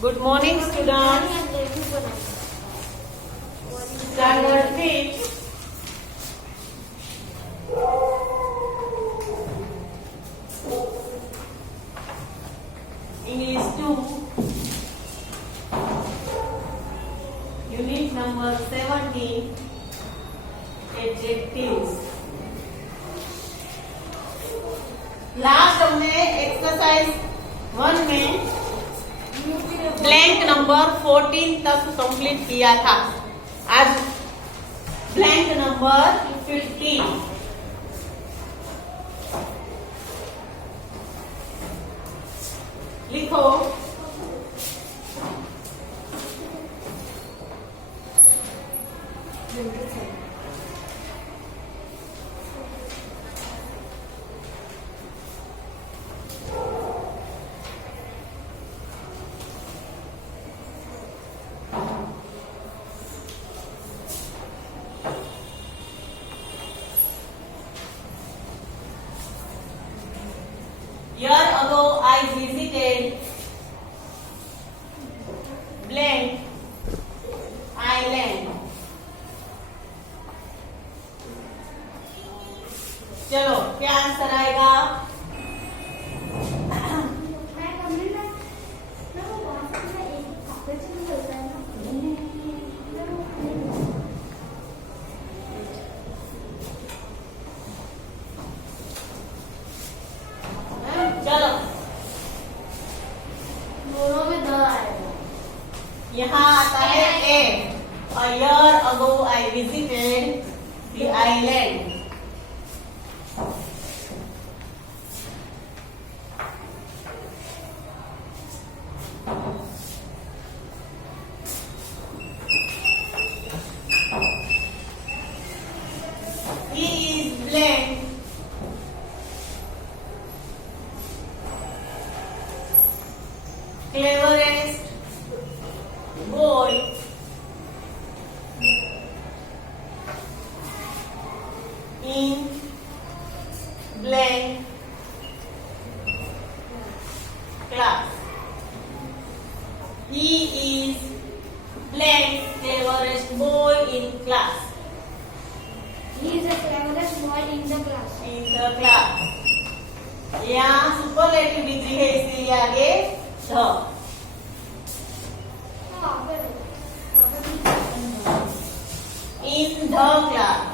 Good morning, students. Standard 3. English 2. Unit number 17. Adjectives. Last हमने exercise 1 में blank number 14 तक complete किया था। आज ब्लैंक नंबर 15 लिखो। Year ago I visited blank island. चलो क्या आंसर आएगा? यहाँ आता है ए। A year ago I visited the island. He is blank. Cleverest boy in blank class. He is blank cleverest boy in class. He is the cleverest boy in the class. In the class. यहाँ superlative degree है इसलिए आगे the. In the class.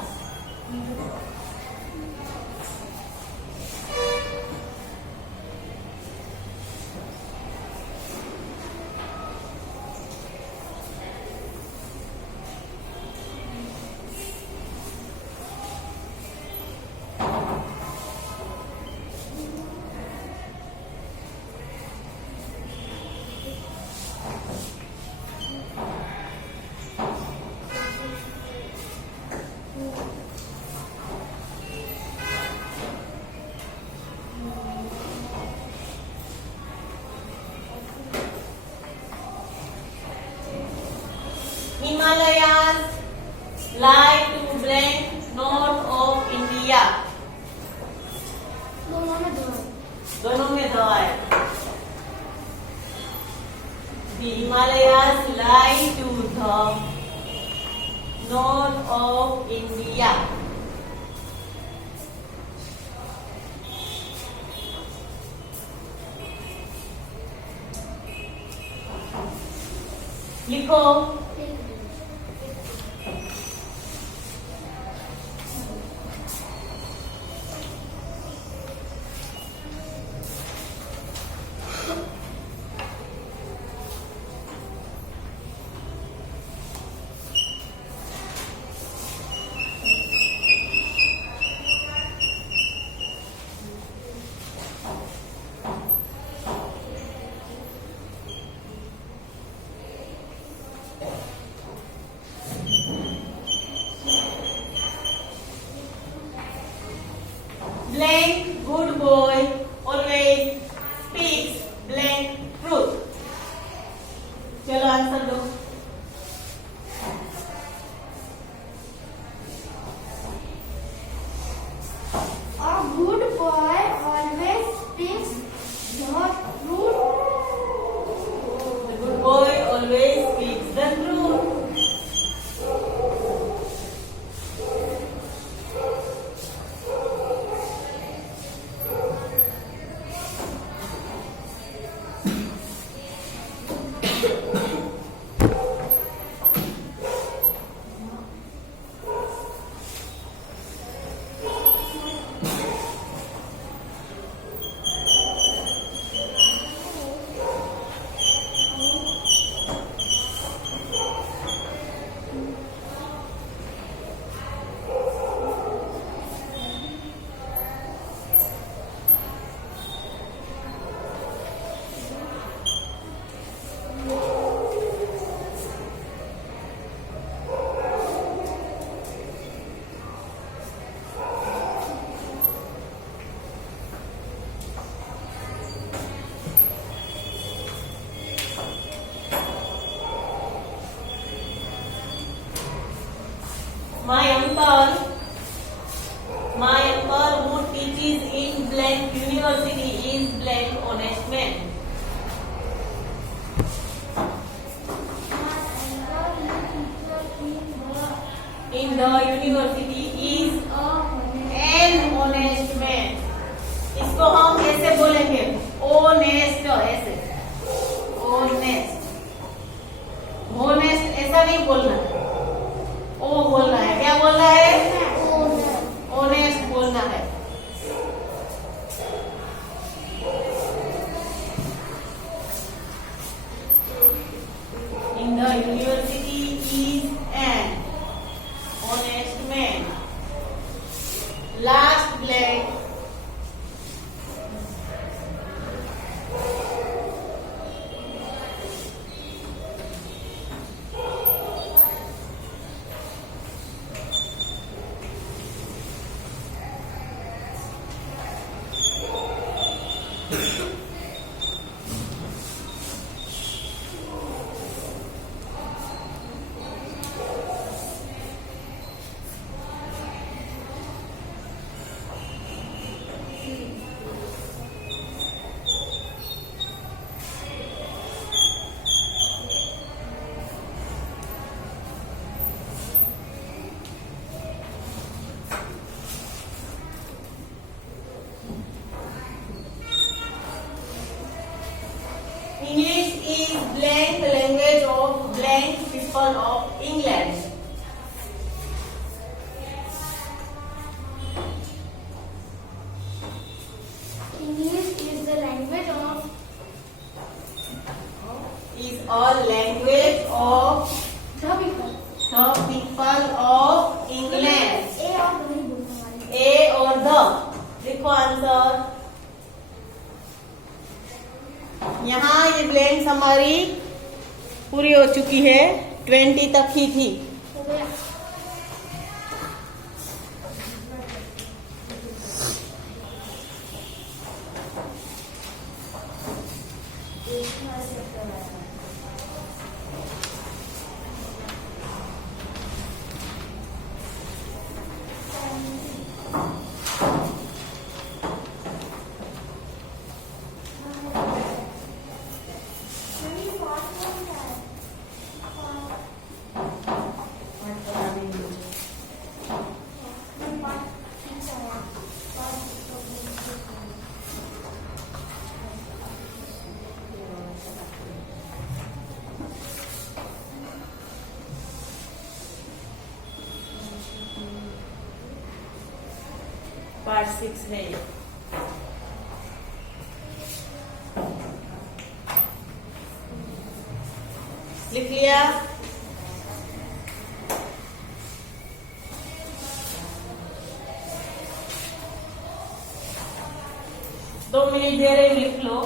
Himalayas lie to blank north of India. दोनों में the है। The Himalayas lie to the north of India. लिखो। Blank good boy always speaks blank truth. चलो answer दो। A good boy always speaks the truth. uncle who teaches in blank university is blank honest man. In the university is an honest man. इसको हम कैसे बोलेंगे? Honest, ऐसे honest. Honest ऐसा नहीं बोलना, ओ बोलना है. क्या बोलना है? Honest बोलना है. In the university is an honest man. Last blank. English is blank language of blank people of England. English is the language of Is a language of the people. the people of England. A और नहीं बोलने वाली. A और the. देखो answer. यहाँ ये blanks हमारी पूरी हो चुकी है. 20 तक ही थी. हो गया. पार्ट 6 है ये. लिख लिया. दो मिनट दे रहे, लिख लो.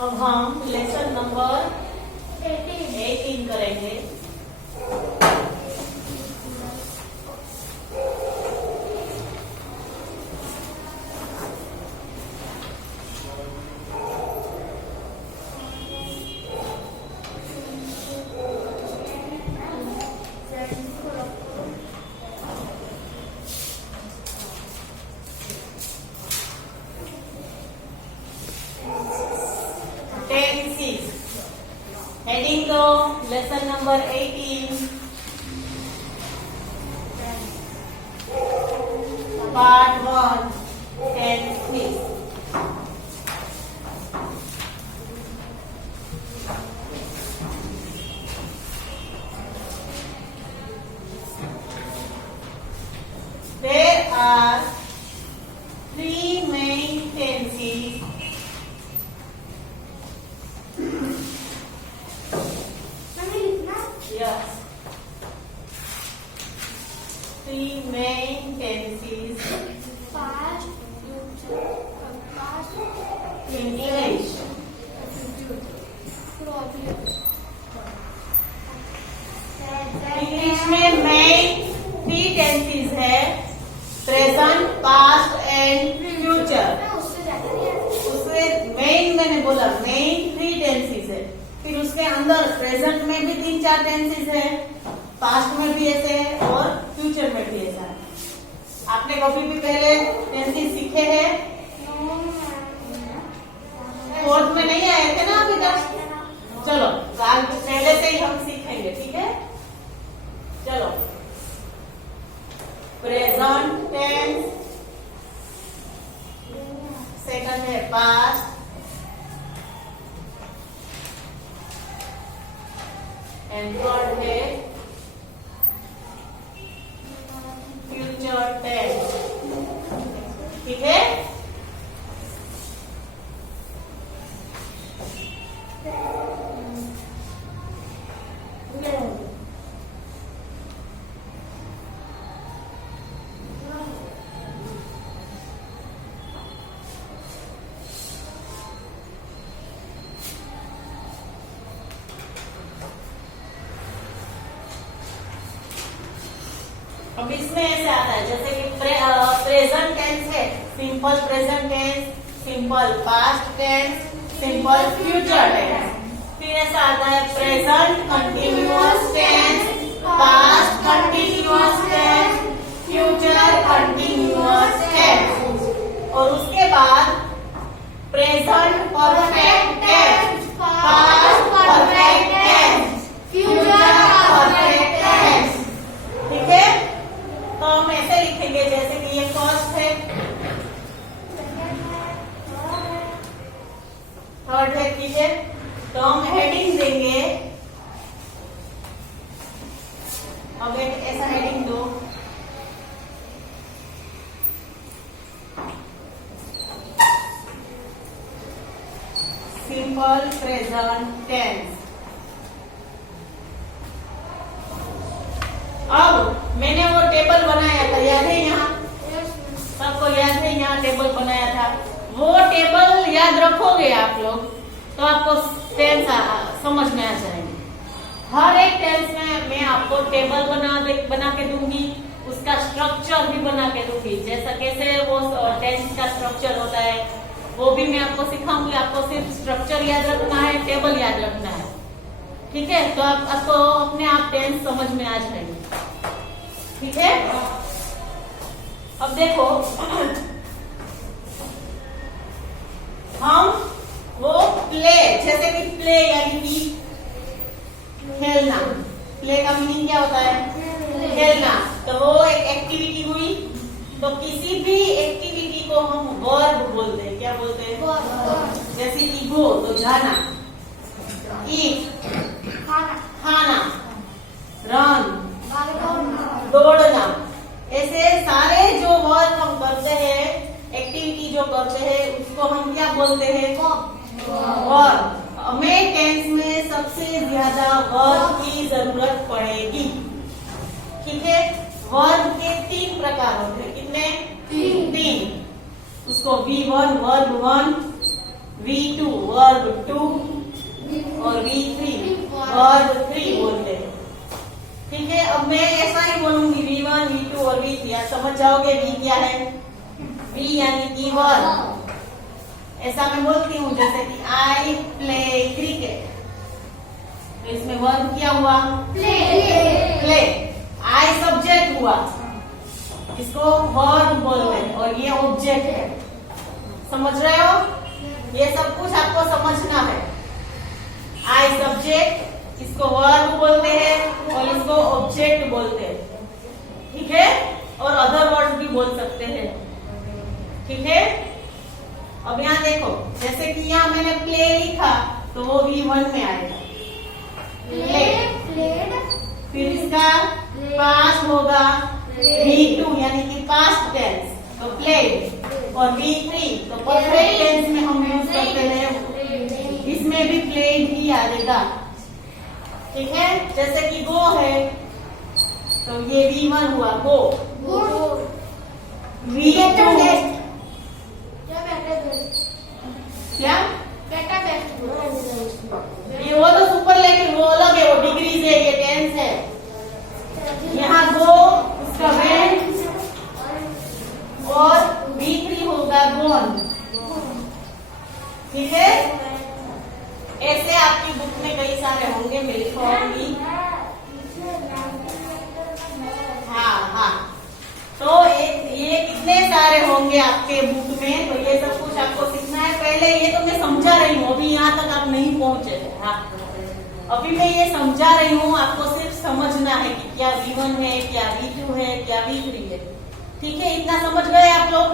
अब हम लेसन नंबर 18 करेंगे। tenses. Heading दो, lesson number 18. Part 1, tenses. There are three main tenses. Yes. Three main tenses Past, future, past, in English. English में मेन थ्री टेंसेस है, प्रेजेंट, पास्ट एंड फ्यूचर. उससे main मैंने बोला main three tenses है. फिर उसके अंदर प्रेजेंट में भी 3-4 टेंसेस है, पास्ट में भी ऐसे है और फ्यूचर में भी ऐसा है. आपने कभी भी पहले टेंसेस सीखे हैं? फोर्थ में नहीं आए थे ना अभी तक? चलो आज पहले से ही हम सीखेंगे, ठीक है? चलो, प्रेजेंट टेंस, सेकंड है पास्ट एंड थर्ड है फ्यूचर टेंस. ठीक है? अब इसमें ऐसे आता है जैसे कि प्रेजेंट टेंस है, simple present tense, simple past tense, simple future tense. फिर ऐसा आता है present continuous tense, past continuous tense, future continuous tense. और उसके बाद present perfect tense, past perfect tense, future perfect tense. ठीक है? तो हम ऐसे लिखेंगे जैसे कि ये फर्स्ट है, थर्ड है. ठीक है? तो हम हेडिंग देंगे. अब एक ऐसा हेडिंग दो, सिंपल प्रेजेंट टेंस. अब मैंने वो टेबल बनाया था, याद है? यहाँ सबको याद है? यहाँ टेबल बनाया था. वो टेबल याद रखोगे आप लोग तो आपको टेंस समझ में आ जाएंगे. हर एक टेंस में मैं आपको टेबल बना के दूंगी, उसका स्ट्रक्चर भी बना के दूंगी. जैसा कैसे वो टेंस का स्ट्रक्चर होता है वो भी मैं आपको सिखाऊंगी. आपको सिर्फ स्ट्रक्चर याद रखना है, टेबल याद रखना है. ठीक है? तो आपको अपने आप टेंस समझ में आ जाएंगे. ठीक है? अब देखो, हम वो प्ले, जैसे कि प्ले यानी कि खेलना. प्ले का मीनिंग क्या होता है? खेलना. तो वो एक एक्टिविटी हुई. तो किसी भी एक्टिविटी को हम वर्ब बोलते हैं. क्या बोलते हैं? जैसे कि गो तो जाना, ईट खाना, रन दौड़ना. ऐसे सारे जो वर्क हम करते हैं, एक्टिविटी जो करते हैं, उसको हम क्या बोलते हैं? वर्क. हमें टेंस में सबसे ज्यादा वर्ब की जरूरत पड़ेगी. ठीक है? वर्ब के 3 प्रकार होते हैं. कितने? 3. उसको V1 वर्ब 1, V2 वर्ब 2 और V3 वर्ब 3 बोलते हैं. ठीक है? अब मैं ऐसा ही बोलूंगी V1, V2 और V3. आप समझ जाओगे V क्या है? V यानी कि वर्ब. ऐसा मैं बोलती हूँ जैसे कि आई प्ले क्रिकेट. तो इसमें वर्ब क्या हुआ? प्ले. आई सब्जेक्ट हुआ, इसको वर्ब बोलते हैं, और ये ऑब्जेक्ट है. समझ रहे हो? ये सब कुछ आपको समझना है. ठीक है, और अदर वर्ड्स भी बोल सकते हैं, ठीक है। अब यहाँ देखो, जैसे कि यहाँ मैंने प्ले लिखा तो वो V1 में आएगा, प्ले। फिर इसका पास्ट होगा V2 यानी कि पास्ट टेंस, तो प्लेड। और V3 तो परफेक्ट टेंस में हम यूज करते हैं, इसमें भी प्लेड ही आएगा, ठीक है। जैसे कि गो है तो ये V1 हुआ, गो। V2 क्या, ये वो तो सुपरलेटिव, वो अलग है, वो डिग्रीज है, ये टेंस है। यहाँ गो उसका वेन, और V3 होगा गोन, ठीक है। ऐसे आपकी बुक में कई सारे होंगे, मैं लिखवाऊंगी। हाँ, तो ये कितने सारे होंगे आपके बुक में, तो ये सब कुछ आपको सीखना है। पहले ये तो मैं समझा रही हूँ, अभी यहाँ तक आप नहीं पहुंचे थे। हाँ, अभी मैं ये समझा रही हूँ, आपको सिर्फ समझना है कि क्या V1 है, क्या V2 है, क्या V3 है, ठीक है। इतना समझ गए आप लोग?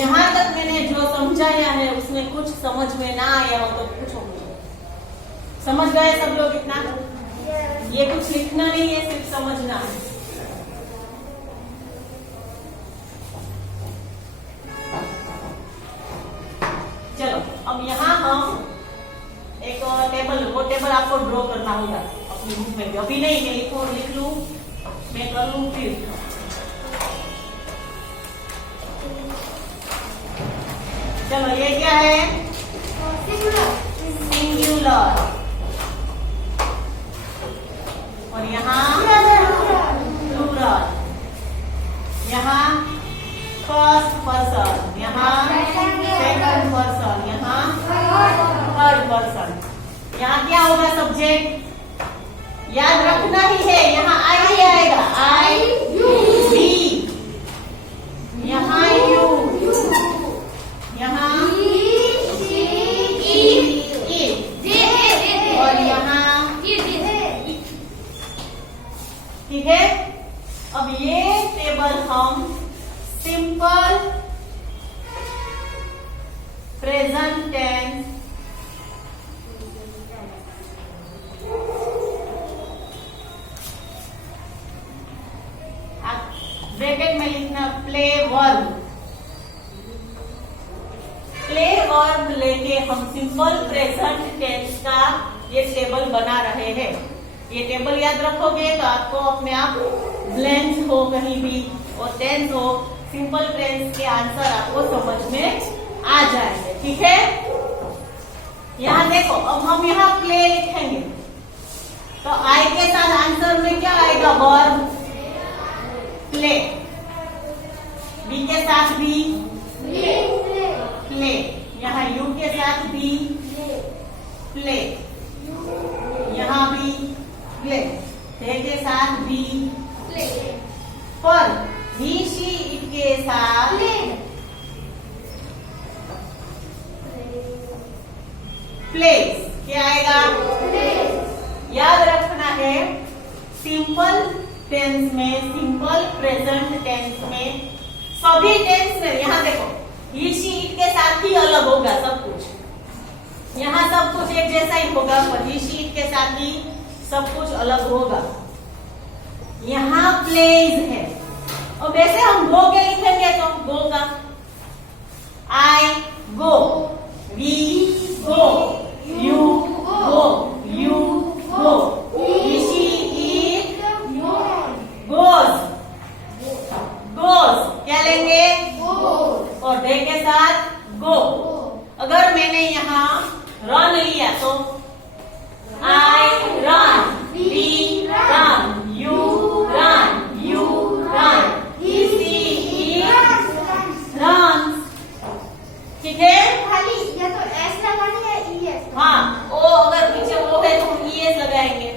यहाँ तक मैंने जो समझाया है उसमें कुछ समझ में ना आया हो तो पूछो मुझे। समझ गए सब लोग इतना? ये कुछ लिखना नहीं है, सिर्फ समझना है। चलो, अब यहाँ हम एक टेबल, वो टेबल आपको ड्रॉ करना होगा अपनी बुक में। अभी नहीं, मैं लिख लूं, मैं कर लूं फिर। चलो, ये क्या है? सिंगुलर। और यहाँ प्लूरल, यहाँ फर्स्ट पर्सन, यहाँ सेकंड पर्सन, यहाँ थर्ड पर्सन। यहाँ क्या होगा सब्जेक्ट? याद रखना ही है, यहाँ आई ही आएगा, आई वी, यहाँ यू, यहाँ और यहाँ, ठीक है। अब ये टेबल हम सिंपल प्रेजेंट टेंस ब्रैकेट में लिखना प्ले वर्ब। प्ले वर्ब लेके हम सिंपल प्रेजेंट टेंस का ये टेबल बना रहे हैं। ये टेबल याद रखोगे तो आपको अपने आप ब्लैंक हो कहीं भी और टेंस हो, सिंपल टेंस के आंसर आपको समझ में आ जाएंगे, ठीक है। यहाँ देखो, अब हम यहाँ प्ले लिखेंगे तो आई के साथ आंसर में क्या आएगा? Verb play. बी के साथ भी प्ले, यहाँ यू के साथ भी प्ले, यहाँ भी प्ले, दे के साथ भी प्ले, पर ही शी इट के साथ प्लेस। क्या आएगा? याद रखना है, सिंपल टेंस में, सिंपल प्रेजेंट टेंस में, सभी टेंस में यहाँ देखो ही शी इट के साथ ही अलग होगा सब कुछ। यहाँ सब कुछ एक जैसा ही होगा, पर ही शी इट के साथ ही सब कुछ अलग होगा। यहाँ प्लेज है, और वैसे हम गो के लिखेंगे तो गो का I go, we go, you go, you go, he she it goes, goes क्या लेंगे? और दे के साथ गो। अगर मैंने यहाँ रन लिया तो I run, we run, you run, you run, he she it run, ठीक है। खाली या तो एस लगाना है या ई एस। हाँ, ओ अगर पीछे वो है तो ई एस लगाएंगे,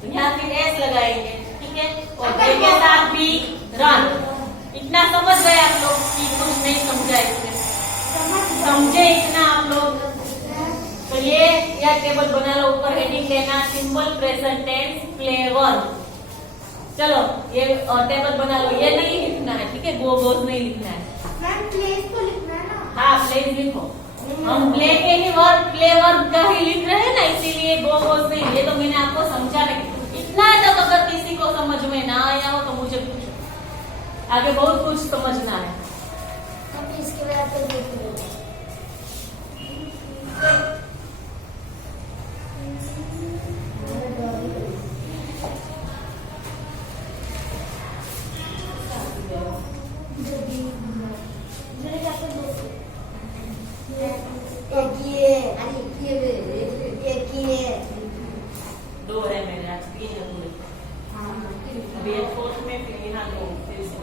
तो यहाँ फिर एस लगाएंगे, ठीक है। और दे के साथ भी रन। इतना समझ गए आप लोग कि कुछ नहीं समझा इसमें? समझे इतना आप लोग? तो ये या टेबल बना लो, ऊपर हेडिंग लेना simple present tense play verb. चलो ये टेबल बना लो, ये नहीं लिखना है, ठीक है, गो गोज नहीं लिखना है। मैम प्लेस को लिखना है ना। हाँ प्ले लिखो, हम प्ले के ही वर्ड प्ले वर्ड का ही लिख रहे हैं ना, इसीलिए गो गोज नहीं। ये तो मैंने आपको समझाने इतना तक अगर किसी को समझ में ना आया हो तो मुझे पूछो, आगे बहुत कुछ समझना है। हम इसके बाद तो देख लेंगे। दो है मेरे आज, 3 है पूरे। अभी एक फोर्थ में, फिर यहाँ 2 फिर से।